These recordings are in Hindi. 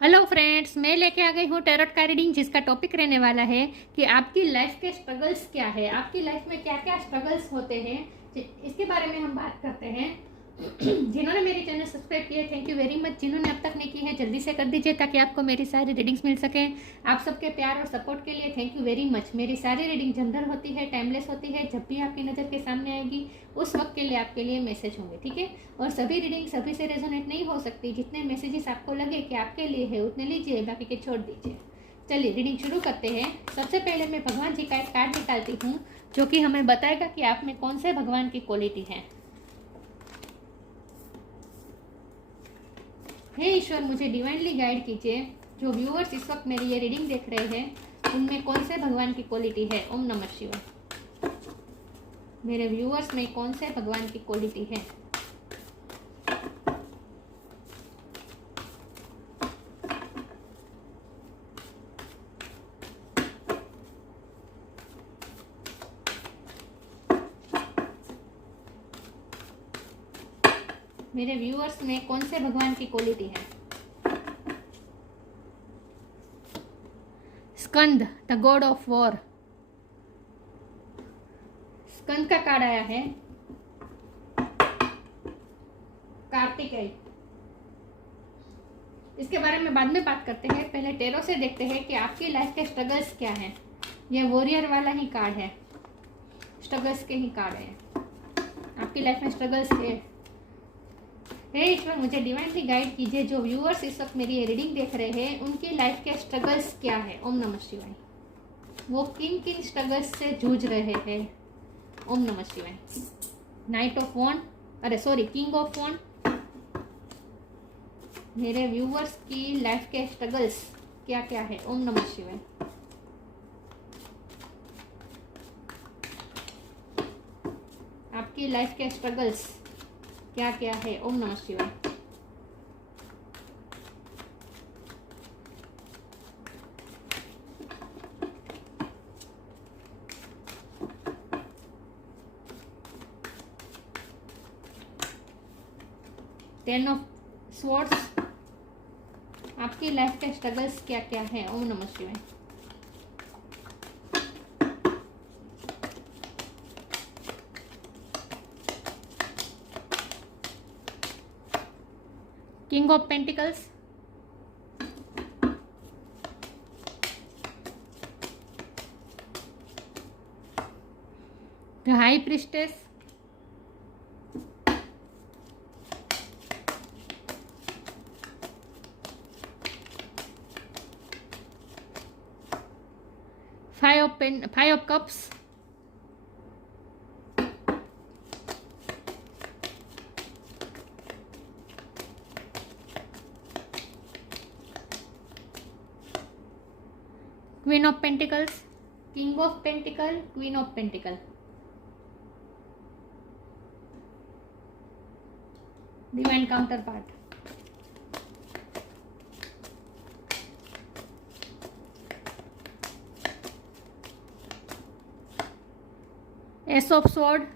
हेलो फ्रेंड्स, मैं लेके आ गई हूँ टैरोट का रीडिंग, जिसका टॉपिक रहने वाला है कि आपकी लाइफ के स्ट्रगल्स क्या है, आपकी लाइफ में क्या क्या स्ट्रगल्स होते हैं, इसके बारे में हम बात करते हैं। जिन्होंने मेरी चैनल सब्सक्राइब किया थैंक यू वेरी मच। जिन्होंने अब तक नहीं की है जल्दी से कर दीजिए ताकि आपको मेरी सारी रीडिंग्स मिल सकें। आप सबके प्यार और सपोर्ट के लिए थैंक यू वेरी मच। मेरी सारी रीडिंग जनरल होती है, टाइमलेस होती है। जब भी आपकी नज़र के सामने आएगी उस वक्त के लिए आपके लिए मैसेज होंगे, ठीक है। और सभी रीडिंग सभी से रेजोनेट नहीं हो सकती। जितने मैसेजेस आपको लगे कि आपके लिए है उतने लीजिए, बाकी के छोड़ दीजिए। चलिए रीडिंग शुरू करते हैं। सबसे पहले मैं भगवान जी का एक कार्ड निकालती हूँ जो कि हमें बताएगा कि आप में कौन से भगवान की क्वालिटी है। हे ईश्वर, मुझे डिवाइनली गाइड कीजिए। जो व्यूअर्स इस वक्त मेरी ये रीडिंग देख रहे हैं उनमें कौन से भगवान की क्वालिटी है। ओम नमः शिवाय। मेरे व्यूअर्स में कौन से भगवान की क्वालिटी है। मेरे व्यूअर्स में कौन से भगवान की क्वालिटी है। स्कंद, द गॉड ऑफ वॉर। स्कंद का कार्ड आया है। कार्तिकेय। इसके बारे में बाद में बात करते हैं, पहले टेरो से देखते हैं कि आपकी लाइफ के स्ट्रगल्स क्या हैं। ये वॉरियर वाला ही कार्ड है, स्ट्रगल्स के ही कार्ड है। आपकी लाइफ में स्ट्रगल्स है। हे ईश्वर, मुझे डिवाइनली गाइड कीजिए। जो व्यूअर्स इस वक्त मेरी ये रीडिंग देख रहे हैं उनकी लाइफ के स्ट्रगल्स क्या है। ओम नमः शिवाय। वो किन किन स्ट्रगल्स से जूझ रहे हैं। ओम नमः शिवाय। Knight of wands, king of wands. मेरे व्यूअर्स की लाइफ के स्ट्रगल्स क्या क्या है। ओम नमः शिवाय। आपकी लाइफ के स्ट्रगल्स क्या क्या है। ओम नमः शिवाय। Ten of swords. आपकी लाइफ के स्ट्रगल्स क्या क्या है। ओम नमः शिवाय। King of pentacles. The high priestess. Five of cups. Queen of pentacles. King of pentacle, queen of pentacle. Divine counterpart. Ace of sword.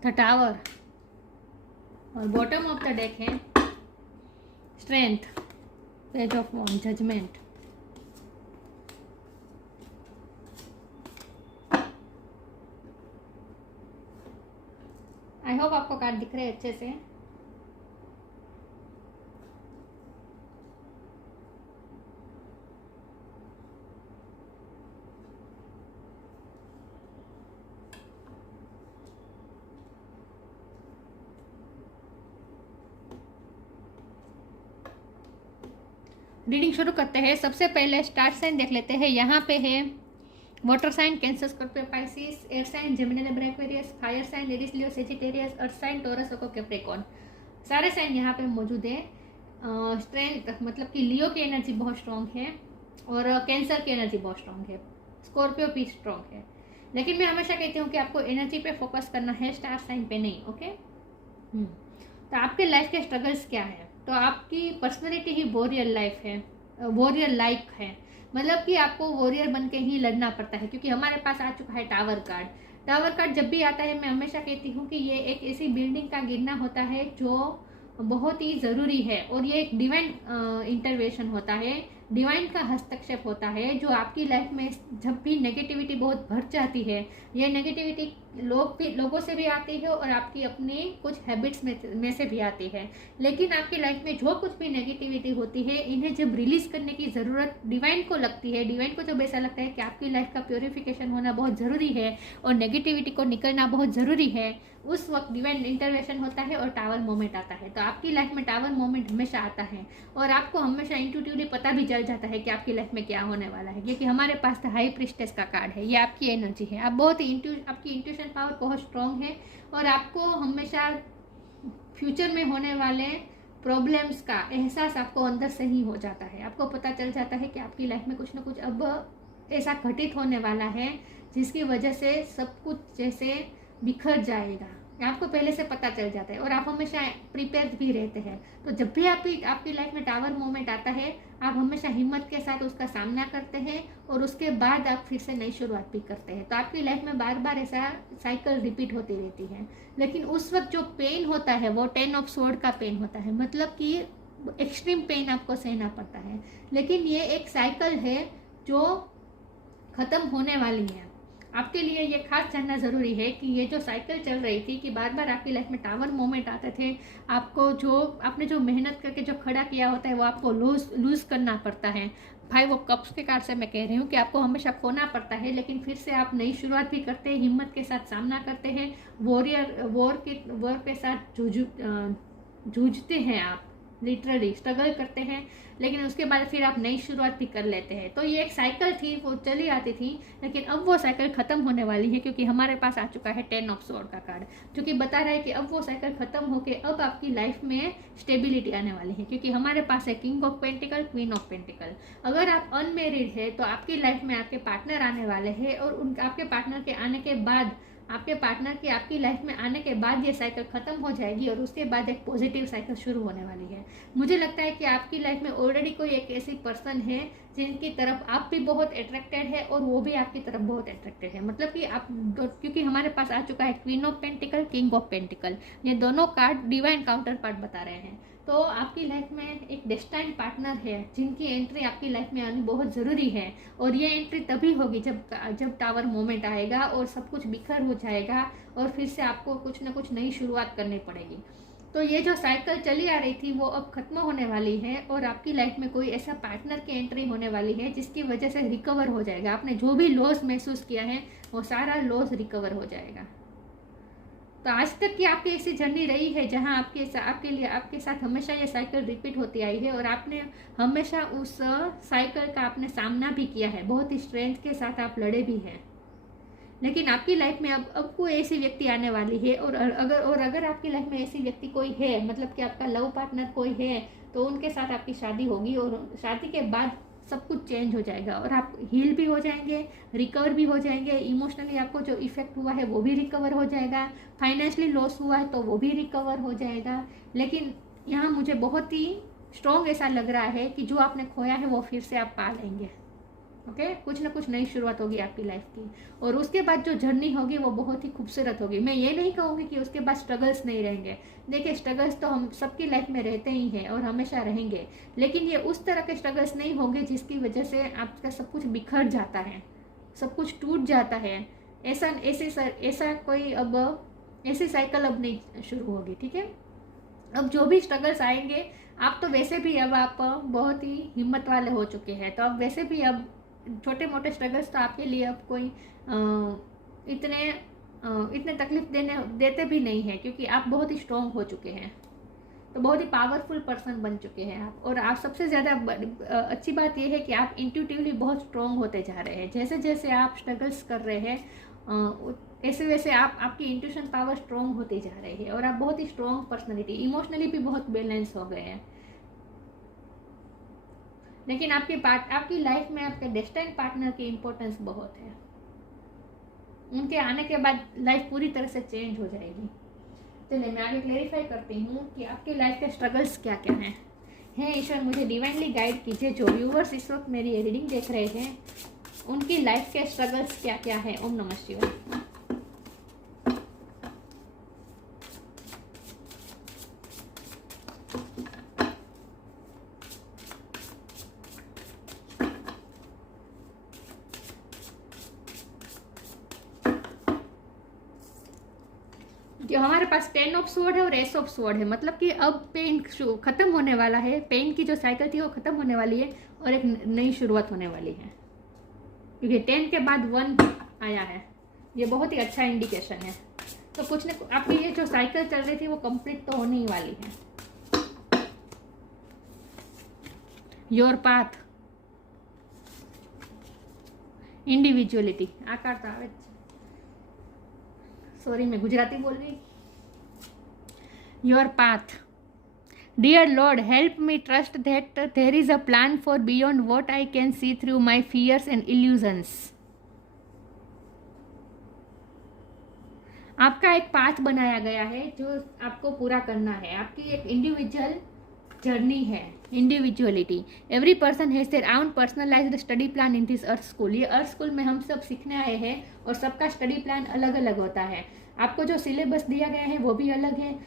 The tower. और बॉटम ऑफ द डेक है strength, page of wand, judgment. I hope आपको कार्ड दिख रहे हैं अच्छे से। रीडिंग शुरू करते हैं। सबसे पहले स्टार साइन देख लेते हैं। यहाँ पे है water sign Cancer, Scorpio, Pisces. Air sign Gemini, Libra, Aquarius. Fire sign Aries, Leo, Sagittarius. Earth sign Taurus, Virgo, Capricorn. सारे साइन यहाँ पे मौजूद है। स्ट्रेंथ मतलब कि लियो की एनर्जी बहुत स्ट्रांग है और कैंसर की एनर्जी बहुत स्ट्रांग है। स्कॉर्पियो भी स्ट्रांग है। लेकिन मैं हमेशा कहती हूँ कि आपको एनर्जी पे फोकस करना है, स्टार साइन पे नहीं। ओके। तो आपके लाइफ के स्ट्रगल्स क्या है। तो आपकी पर्सनैलिटी ही वॉरियर लाइफ है, वॉरियर लाइक है। मतलब कि आपको वॉरियर बन के ही लड़ना पड़ता है, क्योंकि हमारे पास आ चुका है टावर कार्ड। टावर कार्ड जब भी आता है मैं हमेशा कहती हूँ कि ये एक ऐसी बिल्डिंग का गिरना होता है जो बहुत ही ज़रूरी है, और ये एक डिवाइन इंटरवेंशन होता है, डिवाइन का हस्तक्षेप होता है, जो आपकी लाइफ में जब भी नेगेटिविटी बहुत भर जाती है, ये नेगेटिविटी लोगों से भी आती है और आपकी अपनी कुछ हैबिट्स में से भी आती है। लेकिन आपकी लाइफ में जो कुछ भी नेगेटिविटी होती है, इन्हें जब रिलीज करने की ज़रूरत डिवाइन को लगती है, डिवाइन को जब ऐसा लगता है कि आपकी लाइफ का प्योरिफिकेशन होना बहुत ज़रूरी है और नेगेटिविटी को निकलना बहुत ज़रूरी है, उस वक्त डिवाइन इंटरवेंशन होता है और टावर मोमेंट आता है। तो आपकी लाइफ में टावर मोमेंट हमेशा आता है और आपको हमेशा इंट्यूटिवली पता भी चल जाता है कि आपकी लाइफ में क्या होने वाला है, क्योंकि हमारे पास तो हाई प्रिस्टेस का कार्ड है, ये आपकी एनर्जी है। आप बहुत ही आपकी इंट्यूशन पावर बहुत स्ट्रांग है और आपको हमेशा फ्यूचर में होने वाले प्रॉब्लम्स का एहसास आपको अंदर से ही हो जाता है। आपको पता चल जाता है कि आपकी लाइफ में कुछ ना कुछ अब ऐसा घटित होने वाला है जिसकी वजह से सब कुछ जैसे बिखर जाएगा, आपको पहले से पता चल जाता है और आप हमेशा प्रिपेयर भी रहते हैं। तो जब भी आपकी लाइफ में टावर मोमेंट आता है, आप हमेशा हिम्मत के साथ उसका सामना करते हैं और उसके बाद आप फिर से नई शुरुआत भी करते हैं। तो आपकी लाइफ में बार बार ऐसा साइकिल रिपीट होती रहती है। लेकिन उस वक्त जो पेन होता है वो 10 ऑफ स्वॉर्ड का पेन होता है, मतलब कि एक्सट्रीम पेन आपको सहना पड़ता है। लेकिन ये एक साइकिल है जो ख़त्म होने वाली है। आपके लिए ये खास जानना ज़रूरी है कि ये जो साइकिल चल रही थी कि बार बार आपकी लाइफ में टावर मोमेंट आते थे, आपने जो मेहनत करके जो खड़ा किया होता है वो आपको लूज़ करना पड़ता है। भाई वो कप्स के कार्ड से मैं कह रही हूँ कि आपको हमेशा खोना पड़ता है, लेकिन फिर से आप नई शुरुआत भी करते हैं, हिम्मत के साथ सामना करते हैं, वॉर के साथ जूझते हैं, आप लिटरली स्ट्रगल करते हैं, लेकिन उसके बाद फिर आप नई शुरुआत भी कर लेते हैं। तो ये एक साइकिल थी, वो चली आती थी, लेकिन अब वो साइकिल ख़त्म होने वाली है, क्योंकि हमारे पास आ चुका है 10 ऑफ स्वॉर्ड का कार्ड, जो कि बता रहा है कि अब वो साइकिल ख़त्म होके अब आपकी लाइफ में स्टेबिलिटी आने वाली है। क्योंकि हमारे पास है king of pentacle, queen of pentacle. अगर आप अनमेरिड है तो आपकी लाइफ में आपके पार्टनर आने वाले हैं और आपके पार्टनर के आने के बाद आपकी लाइफ में आने के बाद ये साइकिल ख़त्म हो जाएगी और उसके बाद एक पॉजिटिव साइकिल शुरू होने वाली है। मुझे लगता है कि आपकी लाइफ में ऑलरेडी कोई एक ऐसी पर्सन है जिनकी तरफ आप भी बहुत अट्रैक्टेड है और वो भी आपकी तरफ बहुत अट्रैक्टेड है। मतलब कि क्योंकि हमारे पास आ चुका है queen of pentacle, king of pentacle, ये दोनों कार्ड डिवाइन काउंटर पार्ट बता रहे हैं। तो आपकी लाइफ में एक डेस्टाइन पार्टनर है जिनकी एंट्री आपकी लाइफ में आनी बहुत ज़रूरी है, और ये एंट्री तभी होगी जब टावर मोमेंट आएगा और सब कुछ बिखर हो जाएगा और फिर से आपको कुछ ना कुछ नई शुरुआत करनी पड़ेगी। तो ये जो साइकिल चली आ रही थी वो अब खत्म होने वाली है और आपकी लाइफ में कोई ऐसा पार्टनर की एंट्री होने वाली है जिसकी वजह से रिकवर हो जाएगा। आपने जो भी लॉस महसूस किया है वो सारा लॉस रिकवर हो जाएगा। तो आज तक की आपकी ऐसी जर्नी रही है जहां आपके साथ हमेशा ये साइकिल रिपीट होती आई है और आपने हमेशा उस साइकिल का आपने सामना भी किया है, बहुत ही स्ट्रेंथ के साथ आप लड़े भी हैं। लेकिन आपकी लाइफ में अब कोई ऐसी व्यक्ति आने वाली है और अगर आपकी लाइफ में ऐसी व्यक्ति कोई है, मतलब कि आपका लव पार्टनर कोई है, तो उनके साथ आपकी शादी होगी और शादी के बाद सब कुछ चेंज हो जाएगा और आप हील भी हो जाएंगे, रिकवर भी हो जाएंगे। इमोशनली आपको जो इफेक्ट हुआ है वो भी रिकवर हो जाएगा, फाइनेंशियली लॉस हुआ है तो वो भी रिकवर हो जाएगा। लेकिन यहाँ मुझे बहुत ही स्ट्रॉन्ग ऐसा लग रहा है कि जो आपने खोया है वो फिर से आप पा लेंगे। ओके, कुछ ना कुछ नई शुरुआत होगी आपकी लाइफ की और उसके बाद जो जर्नी होगी वो बहुत ही खूबसूरत होगी। मैं ये नहीं कहूँगी कि उसके बाद स्ट्रगल्स नहीं रहेंगे। देखिए, स्ट्रगल्स तो हम सबकी लाइफ में रहते ही हैं और हमेशा रहेंगे, लेकिन ये उस तरह के स्ट्रगल्स नहीं होंगे जिसकी वजह से आपका सब कुछ बिखर जाता है, सब कुछ टूट जाता है। ऐसा कोई अब ऐसी साइकिल अब नहीं शुरू होगी। ठीक है, अब जो भी स्ट्रगल्स आएंगे, आप तो वैसे भी अब आप बहुत ही हिम्मत वाले हो चुके हैं, तो अब वैसे भी अब छोटे मोटे स्ट्रगल्स तो आपके लिए अब कोई इतने तकलीफ देते भी नहीं है, क्योंकि आप बहुत ही स्ट्रॉन्ग हो चुके हैं। तो बहुत ही पावरफुल पर्सन बन चुके हैं आप। और आप सबसे ज़्यादा अच्छी बात यह है कि आप इंट्यूटिवली बहुत स्ट्रॉन्ग होते जा रहे हैं। जैसे जैसे आप स्ट्रगल्स कर रहे हैं ऐसे वैसे आपकी इंट्यूशन पावर स्ट्रॉन्ग होती जा रही है और आप बहुत ही स्ट्रॉन्ग पर्सनैलिटी, इमोशनली भी बहुत बैलेंस हो गए हैं। लेकिन आपकी लाइफ में आपके डेस्टाइन पार्टनर की इम्पोर्टेंस बहुत है। उनके आने के बाद लाइफ पूरी तरह से चेंज हो जाएगी। चलिए मैं आगे क्लेरिफाई करती हूँ कि आपकी लाइफ के स्ट्रगल्स क्या क्या हैं। हे ईश्वर मुझे डिवाइनली गाइड कीजिए, जो व्यूवर्स इस वक्त मेरी ये रीडिंग देख रहे हैं उनकी लाइफ के स्ट्रगल्स क्या क्या है। ओम नमः शिवाय। जो हमारे पास 10 ऑफ स्वॉर्ड है और एस ऑफ स्वॉर्ड है, मतलब कि अब पेन खत्म होने वाला है, पेन की जो साइकिल थी वो खत्म होने वाली है और एक नई शुरुआत होने वाली है, क्योंकि 10 के बाद 1 आया है। ये बहुत ही अच्छा इंडिकेशन है। तो कुछ न आपकी ये जो साइकिल चल रही थी वो कंप्लीट तो होने ही वाली है। योर पाथ, इंडिविजुअलिटी, आकार तो आवे, सॉरी मैं गुजराती बोल रही। Your path, dear Lord help me trust that there is a plan for beyond what I can see through my fears and illusions. आपका एक पाथ बनाया गया है जो आपको पूरा करना है। आपकी एक इंडिविजुअल जर्नी है, individuality. Every person has their own personalised study plan in this earth school. ये अर्थ स्कूल में हम सब सीखने आए हैं और सबका स्टडी प्लान अलग अलग होता है। आपको जो सिलेबस दिया गया है वो भी अलग है।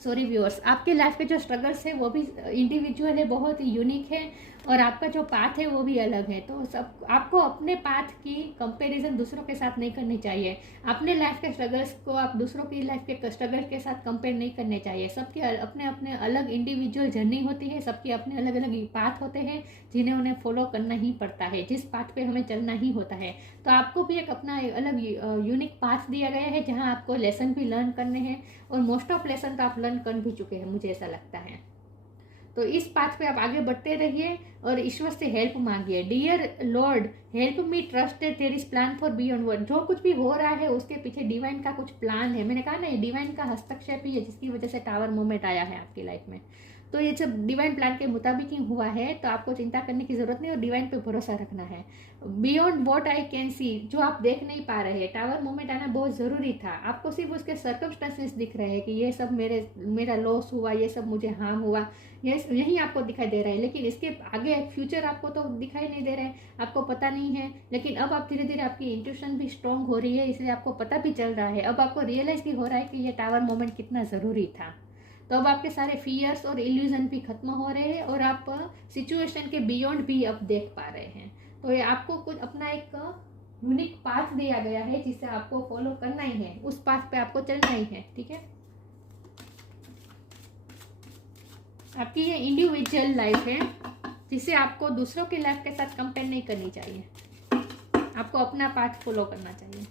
सॉरी व्यूअर्स, आपके लाइफ के जो स्ट्रगल्स है वो भी इंडिविजुअल है, बहुत ही यूनिक है, और आपका जो पाथ है वो भी अलग है। तो सब आपको अपने पाथ की कंपैरिजन दूसरों के साथ नहीं करनी चाहिए। अपने लाइफ के स्ट्रगल्स को आप दूसरों की लाइफ के स्ट्रगल के साथ कंपेयर नहीं करने चाहिए। सबके अपने अपने अलग इंडिविजुअल जर्नी होती है, सबके अपने अलग अलग पाथ होते हैं जिन्हें उन्हें फॉलो करना ही पड़ता है, जिस पाथ पे हमें चलना ही होता है। तो आपको भी एक अपना अलग यूनिक पाथ दिया गया है जहाँ आपको लेसन भी लर्न करने हैं, और मोस्ट ऑफ लेसन तो आप लर्न कर भी चुके हैं, मुझे ऐसा लगता है। तो इस पाथ पे आप आगे बढ़ते रहिए और ईश्वर से हेल्प मांगिए। Dear Lord help me trust that there is plan for beyond word. जो कुछ भी हो रहा है उसके पीछे डिवाइन का कुछ प्लान है। मैंने कहा ना, ये डिवाइन का हस्तक्षेप ही है जिसकी वजह से टावर मोमेंट आया है आपकी लाइफ में। तो ये जब डिवाइन प्लान के मुताबिक ही हुआ है तो आपको चिंता करने की जरूरत नहीं और डिवाइन पे भरोसा रखना है। बियॉन्ड व्हाट आई कैन सी, जो आप देख नहीं पा रहे हैं, टावर मोमेंट आना बहुत जरूरी था। आपको सिर्फ उसके सर्कमस्टेंसेस दिख रहे हैं कि ये सब मेरा लॉस हुआ, ये सब मुझे हार्म हुआ, यही आपको दिखाई दे रहा है, लेकिन इसके आगे फ्यूचर आपको तो दिखाई नहीं दे रहा है, आपको पता नहीं है। लेकिन अब आप धीरे धीरे आपकी इंट्यूशन भी स्ट्रांग हो रही है, इसलिए आपको पता भी चल रहा है, अब आपको रियलाइज भी हो रहा है कि ये टावर मोमेंट कितना ज़रूरी था। तो अब आपके सारे फियर्स और इल्यूजन भी खत्म हो रहे हैं और आप सिचुएशन के बियॉन्ड भी अब देख पा रहे हैं। तो ये आपको कुछ अपना एक यूनिक पाथ दिया गया है जिसे आपको फॉलो करना ही है, उस पाथ पे आपको चलना ही है, ठीक है। आपकी ये इंडिविजुअल लाइफ है जिसे आपको दूसरों की लाइफ के साथ कंपेयर नहीं करनी चाहिए, आपको अपना पाथ फॉलो करना चाहिए।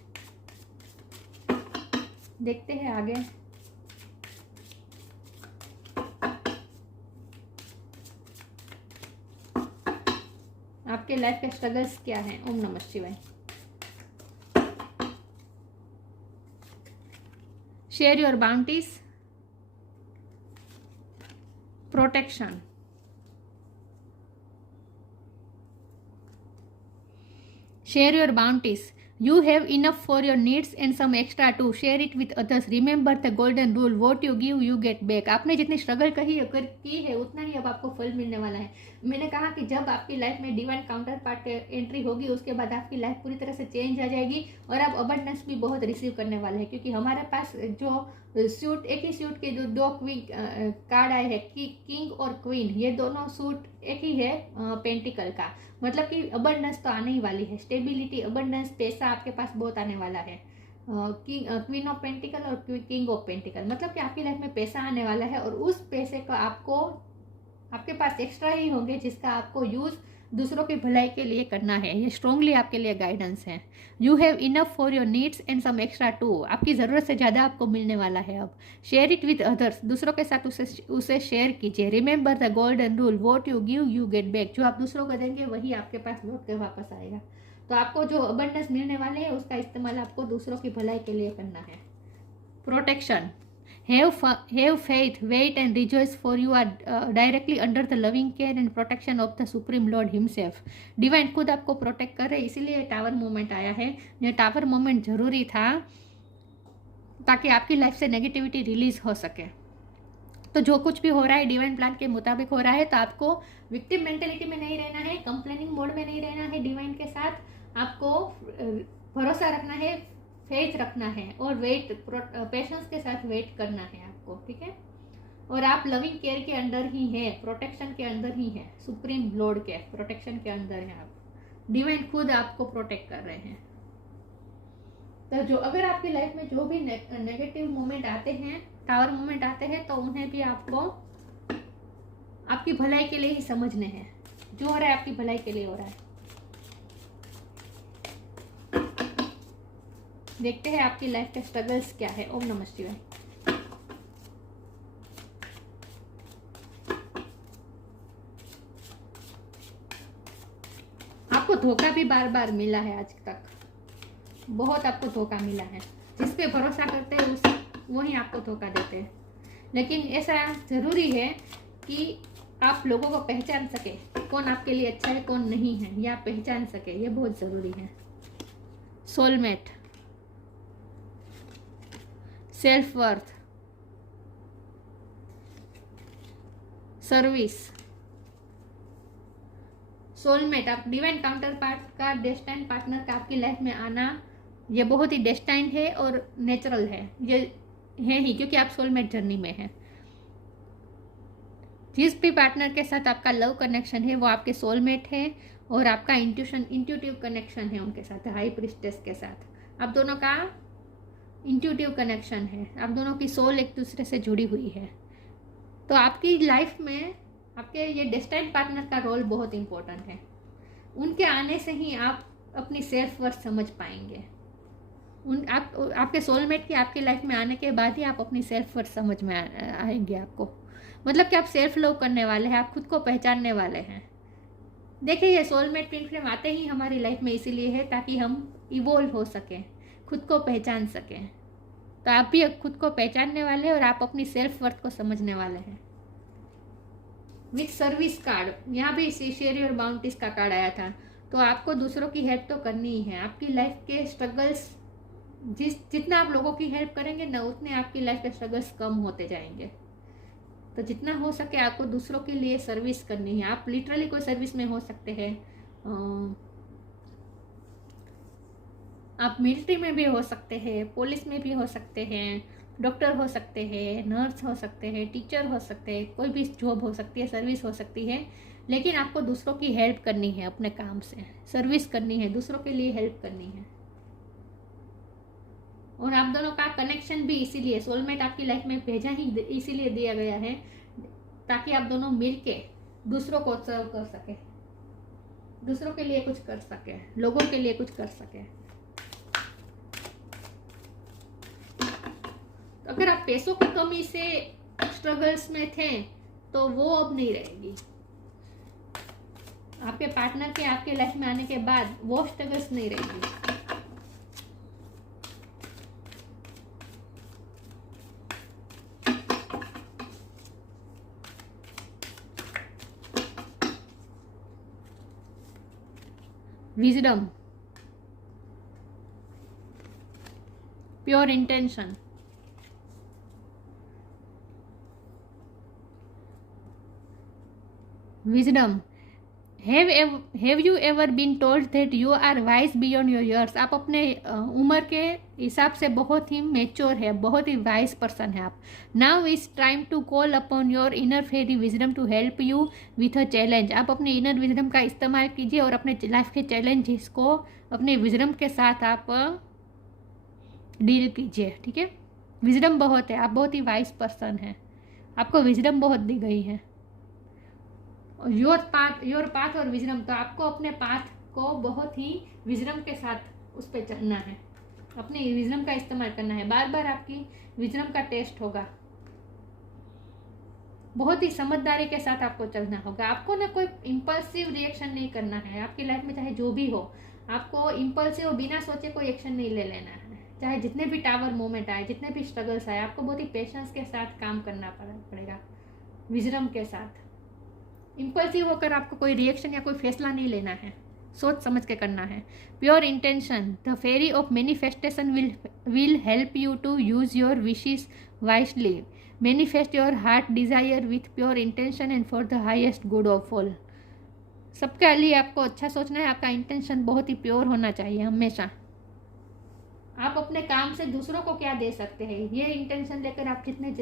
देखते हैं आगे। आपके लाइफ के स्ट्रगल्स क्या हैं। ओम नमः शिवाय। Share your bounties, protection, share your bounties. You have enough for your needs and some extra to share it with others. Remember the golden rule, what you give you get back. आपने जितनी स्ट्रगल की है उतना ही अब आपको फल मिलने वाला है। मैंने कहा कि जब आपकी लाइफ में डिवाइन काउंटर पार्ट एंट्री होगी उसके बाद आपकी लाइफ पूरी तरह से चेंज आ जाएगी और आप अबंडेंस भी बहुत रिसीव करने वाले हैं, क्योंकि हमारे पास जो सूट, एक ही सूट के जो दो कार्ड आए हैं, किंग और क्वीन, ये दोनों सूट एक ही है पेंटिकल का, मतलब कि अबंडेंस तो आने ही वाली है। स्टेबिलिटी, अबंडेंस, पैसा आपके पास बहुत आने वाला है। क्वीन ऑफ पेंटिकल और किंग ऑफ पेंटिकल, मतलब कि आपकी लाइफ में पैसा आने वाला है और उस पैसे का आपको, आपके पास एक्स्ट्रा ही होंगे जिसका आपको यूज़ दूसरों की भलाई के लिए करना है। ये स्ट्रांगली आपके लिए गाइडेंस है। You have enough for your needs and some extra too. आपकी ज़रूरत से ज़्यादा आपको मिलने वाला है। अब शेयर इट विद अदर्स, दूसरों के साथ उसे शेयर कीजिए। Remember the golden rule, what you give you get back. जो आप दूसरों को देंगे वही आपके पास लौट के वापस आएगा। तो आपको जो अबंडेंस मिलने वाले हैं उसका इस्तेमाल आपको दूसरों की भलाई के लिए करना है। Protection, have faith, wait and rejoice, for you are directly under the loving care and protection of the Supreme Lord himself. Divine खुद आपको प्रोटेक्ट कर रहे, इसीलिए टावर मोमेंट आया है। ये टावर मोमेंट जरूरी था ताकि आपकी लाइफ से नेगेटिविटी रिलीज हो सके। तो जो कुछ भी हो रहा है डिवाइन प्लान के मुताबिक हो रहा है। तो आपको विक्टिम मेंटेलिटी में नहीं रहना है, कंप्लेनिंग मोड में नहीं रहना है। डिवाइन के साथ आपको भरोसा रखना है, फेथ रखना है और वेट, पेशेंस के साथ वेट करना है आपको, ठीक है। और आप लविंग केयर के अंदर ही हैं, प्रोटेक्शन के अंदर ही हैं, सुप्रीम लॉर्ड के प्रोटेक्शन के अंदर हैं आप। डिवाइन खुद आपको प्रोटेक्ट कर रहे हैं। तो जो अगर आपकी लाइफ में जो भी नेगेटिव मोमेंट आते हैं, टावर मोमेंट आते हैं, तो उन्हें भी आपको आपकी भलाई के लिए ही समझने हैं। जो हो रहा है आपकी भलाई के लिए हो रहा है। देखते हैं आपकी लाइफ के स्ट्रगल्स क्या है। ओम नमः शिवाय। आपको धोखा भी बार बार मिला है आज तक, बहुत आपको धोखा मिला है। जिस पे भरोसा करते हैं उस वही आपको धोखा देते हैं। लेकिन ऐसा जरूरी है कि आप लोगों को पहचान सके, कौन आपके लिए अच्छा है कौन नहीं है, या पहचान सके, ये बहुत जरूरी है। Soulmate, self worth, service, soulmate, आप डिवाइन काउंटर पार्ट का, डेस्टाइन पार्टनर का आपकी लाइफ में आना, ये बहुत ही डेस्टाइन है और नेचुरल है। ये है ही क्योंकि आप सोलमेट जर्नी में हैं। जिस भी पार्टनर के साथ आपका लव कनेक्शन है वो आपके सोलमेट है और आपका इंट्यूटिव कनेक्शन है उनके साथ, हाई प्रिस्टेस के साथ। आप दोनों का इंट्यूटिव कनेक्शन है, आप दोनों की सोल एक दूसरे से जुड़ी हुई है। तो आपकी लाइफ में आपके ये डेस्टाइन पार्टनर का रोल बहुत इंपॉर्टेंट है। उनके आने से ही आप अपनी सेल्फ वर्थ समझ पाएंगे। आपके सोलमेट की आपकी लाइफ में आने के बाद ही आप अपनी सेल्फ वर्थ समझ में आएंगे आपको। मतलब कि आप सेल्फ लव करने वाले हैं, आप खुद को पहचानने वाले हैं। देखिए, ये सोलमेट ट्विन फ्लेम आते ही हमारी लाइफ में इसीलिए है ताकि हम इवोल्व हो सकें, खुद को पहचान सकें। तो आप भी खुद को पहचानने वाले हैं और आप अपनी सेल्फ वर्थ को समझने वाले हैं। विथ सर्विस कार्ड, यहाँ भी शेयर योर बाउंड्रीज का कार्ड आया था। तो आपको दूसरों की हेल्प तो करनी ही है। आपकी लाइफ के स्ट्रगल्स, जितना आप लोगों की हेल्प करेंगे ना, उतने आपकी लाइफ के स्ट्रगल्स कम होते जाएंगे। तो जितना हो सके आपको दूसरों के लिए सर्विस करनी है। आप लिटरली कोई सर्विस में हो सकते हैं, आप मिलिट्री में भी हो सकते हैं, पुलिस में भी हो सकते हैं, डॉक्टर हो सकते हैं, नर्स हो सकते हैं, टीचर हो सकते हैं, कोई भी जॉब हो सकती है, सर्विस हो सकती है। लेकिन आपको दूसरों की हेल्प करनी है, अपने काम से सर्विस करनी है, दूसरों के लिए हेल्प करनी है। और आप दोनों का कनेक्शन भी इसीलिए सोलमेट आपकी लाइफ में भेजा ही इसीलिए दिया गया है ताकि आप दोनों मिलके दूसरों को सर्व कर सके, दूसरों के लिए कुछ कर सके, लोगों के लिए कुछ कर सके। तो अगर आप पैसों की कमी से स्ट्रगल्स में थे तो वो अब नहीं रहेगी। आपके पार्टनर के आपके लाइफ में आने के बाद वो स्ट्रगल्स नहीं रहेगी। Wisdom, pure intention, wisdom. Have you ever been told that you are wise beyond your years? आप अपने उम्र के हिसाब से बहुत ही मेच्योर है, बहुत ही वाइज पर्सन है आप। Now is time to call upon your inner fairy wisdom to help you with a challenge. आप अपने इनर विजडम का इस्तेमाल कीजिए और अपने लाइफ के चैलेंजेस को अपने विजडम के साथ आप डील कीजिए, ठीक है। विजडम बहुत है, आप बहुत ही वाइज पर्सन हैं, आपको विजडम बहुत दी गई है। योर पाथ और विजडम, तो आपको अपने पाथ को बहुत ही विजडम के साथ उस पर चलना है, अपने विजडम का इस्तेमाल करना है। बार बार आपकी विजडम का टेस्ट होगा, बहुत ही समझदारी के साथ आपको चलना होगा। आपको ना कोई इम्पल्सिव रिएक्शन नहीं करना है आपकी लाइफ में, चाहे जो भी हो। आपको इम्पल्सिव बिना सोचे कोई एक्शन नहीं ले लेना है। चाहे जितने भी टावर मोमेंट आए, जितने भी स्ट्रगल्स आए, आपको बहुत ही पेशेंस के साथ काम करना पड़ेगा, विजडम के साथ। इम्पल्सिव होकर आपको कोई रिएक्शन या कोई फैसला नहीं लेना है, सोच समझ के करना है। Pure intention, the fairy of manifestation will help you to use your wishes wisely. Manifest your heart desire with pure intention and for the highest good of all. सबके लिए आपको अच्छा सोचना है, आपका इंटेंशन बहुत ही प्योर होना चाहिए हमेशा। आप अपने काम से दूसरों को क्या दे सकते हैं, ये इंटेंशन लेकर आप जितने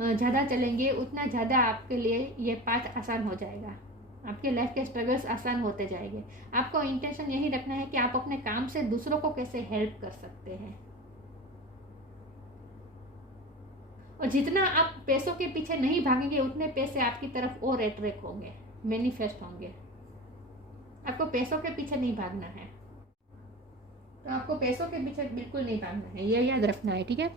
ज़्यादा चलेंगे उतना ज़्यादा आपके लिए ये पाथ आसान हो जाएगा, आपके लाइफ के स्ट्रगल्स आसान होते जाएंगे। आपको इंटेंशन यही रखना है कि आप अपने काम से दूसरों को कैसे हेल्प कर सकते हैं। और जितना आप पैसों के पीछे नहीं भागेंगे उतने पैसे आपकी तरफ और अट्रैक्ट होंगे, मैनिफेस्ट होंगे। आपको पैसों के पीछे नहीं भागना है, तो आपको पैसों के पीछे बिल्कुल नहीं भागना है, ये याद रखना है, ठीक है।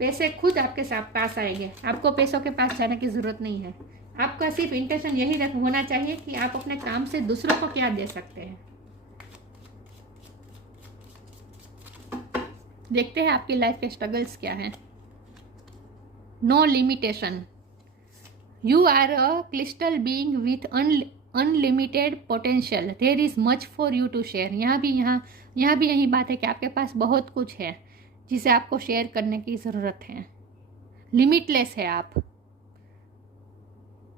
पैसे खुद आपके साथ पास आएंगे, आपको पैसों के पास जाने की जरूरत नहीं है। आपका सिर्फ इंटेंशन यही होना चाहिए कि आप अपने काम से दूसरों को क्या दे सकते हैं। देखते हैं आपकी लाइफ के स्ट्रगल्स क्या हैं। No limitation, you are a crystal being with unlimited potential, there is much for you to share. यहाँ भी यही बात है कि आपके पास बहुत कुछ है जिसे आपको शेयर करने की ज़रूरत है। लिमिटलेस है आप,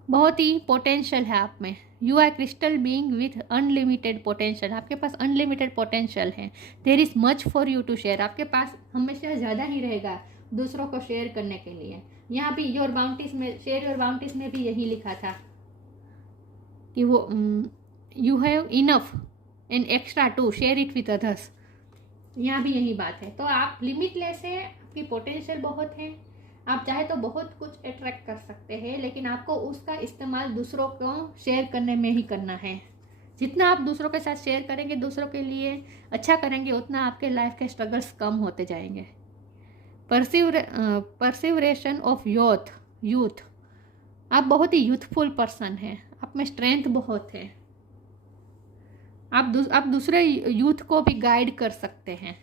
बहुत ही पोटेंशियल है आप में। You are crystal being with unlimited potential, आपके पास अनलिमिटेड पोटेंशियल है। There is much for you to share, आपके पास हमेशा ज़्यादा ही रहेगा दूसरों को शेयर करने के लिए। यहाँ भी योर बाउंटीज में, शेयर योर बाउंटीज में भी यही लिखा था कि वो you have enough and extra to share it with others. यहाँ भी यही बात है। तो आप लिमिटलेस हैं, आपकी पोटेंशियल बहुत है, आप चाहे तो बहुत कुछ अट्रैक्ट कर सकते हैं, लेकिन आपको उसका इस्तेमाल दूसरों को शेयर करने में ही करना है। जितना आप दूसरों के साथ शेयर करेंगे, दूसरों के लिए अच्छा करेंगे, उतना आपके लाइफ के स्ट्रगल्स कम होते जाएंगे। परसिवरेशन ऑफ यूथ, आप बहुत ही यूथफुल पर्सन हैं, आप में स्ट्रेंथ बहुत है। आप दूसरे यूथ को भी गाइड कर सकते हैं,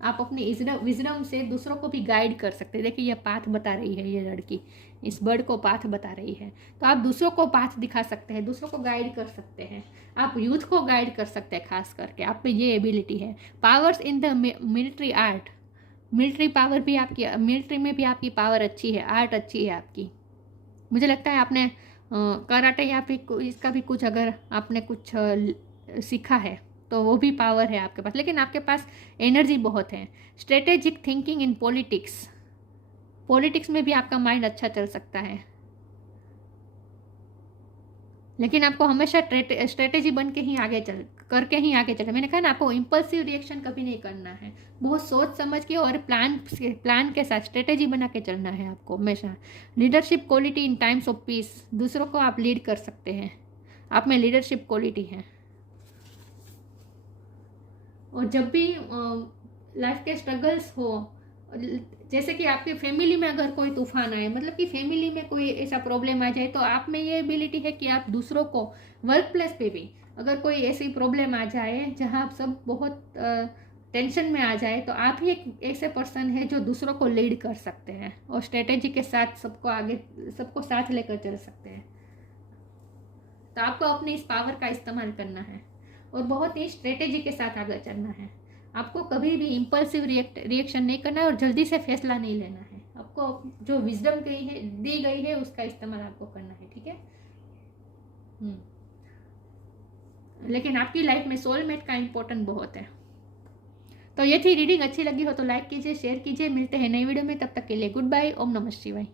आप अपनी विजडम से दूसरों को भी गाइड कर सकते हैं। देखिए ये पाथ बता रही है, ये लड़की इस बर्ड को पाथ बता रही है, तो आप दूसरों को पाथ दिखा सकते हैं, दूसरों को गाइड कर सकते हैं, आप यूथ को गाइड कर सकते हैं। खास करके आप में ये एबिलिटी है। Powers in the military art, military power भी आपकी, मिलिट्री में भी आपकी पावर अच्छी है, आर्ट अच्छी है आपकी। मुझे लगता है आपने कराटे या फिर इसका भी कुछ, अगर आपने कुछ सीखा है तो वो भी पावर है आपके पास, लेकिन आपके पास एनर्जी बहुत है। स्ट्रेटेजिक थिंकिंग इन पॉलिटिक्स में भी आपका माइंड अच्छा चल सकता है, लेकिन आपको हमेशा स्ट्रेटेजी बन के ही आगे करके ही आगे चलना। मैंने कहा ना, आपको इम्पल्सिव रिएक्शन कभी नहीं करना है, बहुत सोच समझ के और प्लान के साथ स्ट्रेटेजी बना के चलना है आपको हमेशा। Leadership quality in times of peace, दूसरों को आप लीड कर सकते हैं, आप में लीडरशिप क्वालिटी है। और जब भी लाइफ के स्ट्रगल्स हो, जैसे कि आपकी फैमिली में अगर कोई तूफान आए, मतलब कि फैमिली में कोई ऐसा प्रॉब्लम आ जाए, तो आप में ये एबिलिटी है कि आप दूसरों को, वर्क प्लेस पे भी अगर कोई ऐसी प्रॉब्लम आ जाए जहाँ आप सब बहुत टेंशन में आ जाए, तो आप ही एक ऐसे पर्सन है जो दूसरों को लीड कर सकते हैं और स्ट्रेटेजी के साथ सबको साथ लेकर चल सकते हैं। तो आपको अपनी इस पावर का इस्तेमाल करना है और बहुत ही स्ट्रेटेजी के साथ आगे चलना है। आपको कभी भी इम्पल्सिव रिएक्शन नहीं करना है और जल्दी से फैसला नहीं लेना है। आपको जो विजडम दी गई है उसका इस्तेमाल आपको करना है, ठीक है। लेकिन आपकी लाइफ में सोलमेट का इम्पोर्टेंट बहुत है। तो ये थी रीडिंग, अच्छी लगी हो तो लाइक कीजिए, शेयर कीजिए। मिलते हैं नई वीडियो में, तब तक के लिए गुड बाय। ओम नमः शिवाय।